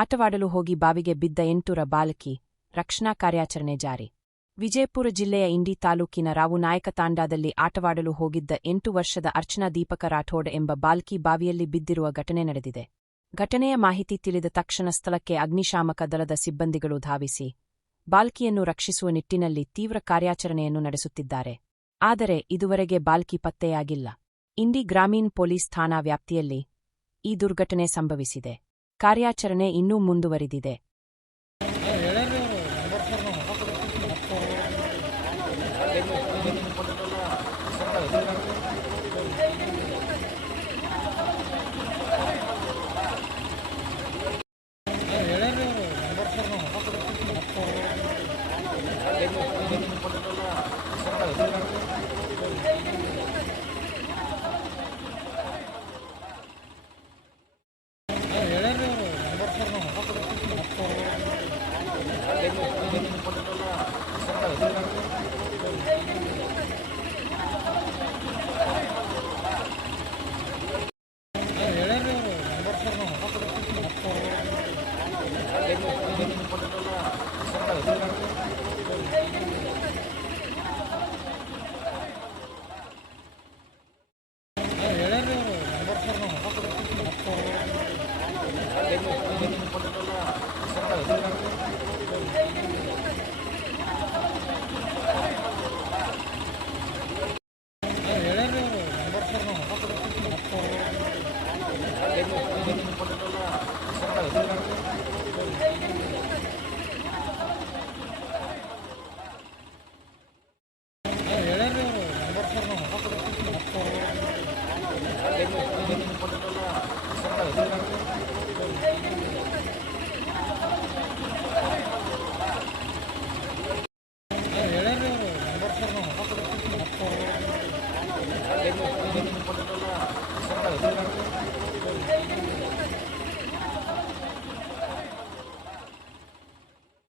ಆಟವಾಡಲು ಹೋಗಿ ಬಾವಿಗೆ ಬಿದ್ದ 8ರ ಬಾಲಕಿ, ರಕ್ಷಣಾ ಕಾರ್ಯಾಚರಣೆ ಜಾರಿ. ವಿಜಯಪುರ ಜಿಲ್ಲೆಯ ಇಂಡಿ ತಾಲೂಕಿನ ರಾವುನಾಯಕ ತಾಂಡಾದಲ್ಲಿ ಆಟವಾಡಲು ಹೋಗಿದ್ದ 8 ವರ್ಷದ ಅರ್ಚನಾ ದೀಪಕ ರಾಠೋಡ್ ಎಂಬ ಬಾಲಕಿ ಬಾವಿಯಲ್ಲಿ ಬಿದ್ದಿರುವ ಘಟನೆ ನಡೆದಿದೆ. ಘಟನೆಯ ಮಾಹಿತಿ ತಿಳಿದ ತಕ್ಷಣ ಸ್ಥಳಕ್ಕೆ ಅಗ್ನಿಶಾಮಕ ದಳದ ಸಿಬ್ಬಂದಿಗಳು ಧಾವಿಸಿ, ಬಾಲ್ಕಿಯನ್ನು ರಕ್ಷಿಸುವ ನಿಟ್ಟಿನಲ್ಲಿ ತೀವ್ರ ಕಾರ್ಯಾಚರಣೆಯನ್ನು ನಡೆಸುತ್ತಿದ್ದಾರೆ. ಆದರೆ ಇದುವರೆಗೆ ಬಾಲ್ಕಿ ಪತ್ತೆಯಾಗಿಲ್ಲ. ಇಂಡಿ ಗ್ರಾಮೀಣ ಪೊಲೀಸ್ ಠಾಣಾ ವ್ಯಾಪ್ತಿಯಲ್ಲಿ ಈ ದುರ್ಘಟನೆ ಸಂಭವಿಸಿದೆ. ಕಾರ್ಯಾಚರಣೆ ಇನ್ನೂ ಮುಂದುವರಿದಿದೆ.